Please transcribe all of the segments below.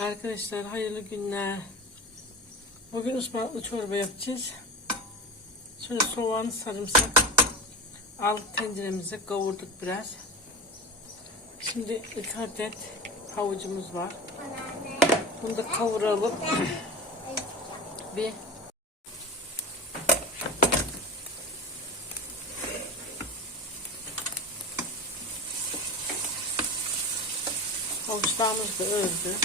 Arkadaşlar hayırlı günler. Bugün ıspanaklı çorba yapacağız. Şöyle soğan, sarımsak aldık tenceremize kavurduk biraz. Şimdi iki adet havucumuz var. Bunu da kavuralım. Bir havuçlarımız da öldü.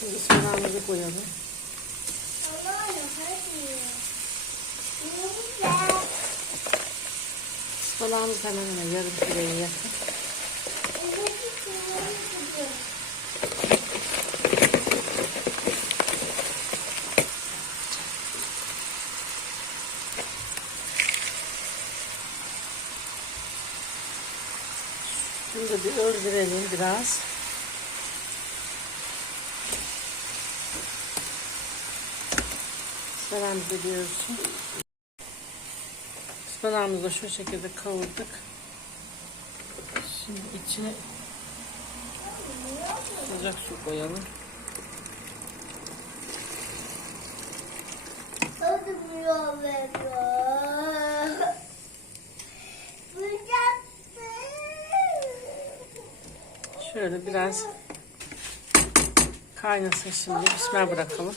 Şimdi ıspanağımızı koyalım. Ispanağımız hemen hemen yarım kiloya yakın. Şimdi bir öldürelim biraz. Ispanağımızı diyorsun. Ispanağımızı da şu şekilde kavurduk. Şimdi içine sıcak su koyalım. Şöyle biraz kaynasın şimdi. Bismillah bırakalım.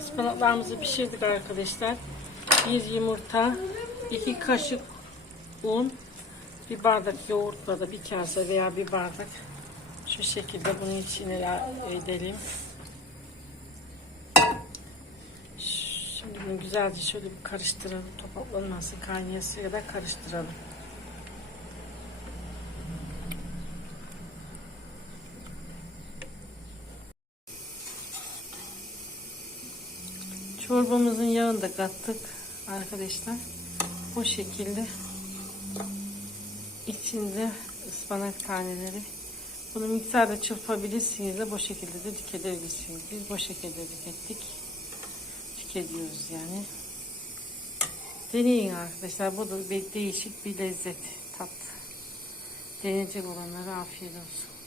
Ispanaklarımızı pişirdik arkadaşlar. Bir yumurta, iki kaşık un, bir bardak yoğurtla da bir kase veya bir bardak şu şekilde bunun içine edelim. Şimdi bunu güzelce şöyle bir karıştıralım. Topaklanmasın kaynayasıya kadar karıştıralım. Çorbamızın yağını da kattık arkadaşlar. Bu şekilde içinde ıspanak taneleri. Bunu miktarda çırpabilirsiniz de bu şekilde de tüketebilirsiniz. Biz bu şekilde tükettik. Tüketiyoruz yani. Deneyin arkadaşlar. Bu da bir değişik bir lezzet, tat. Deneyecek olanlara afiyet olsun.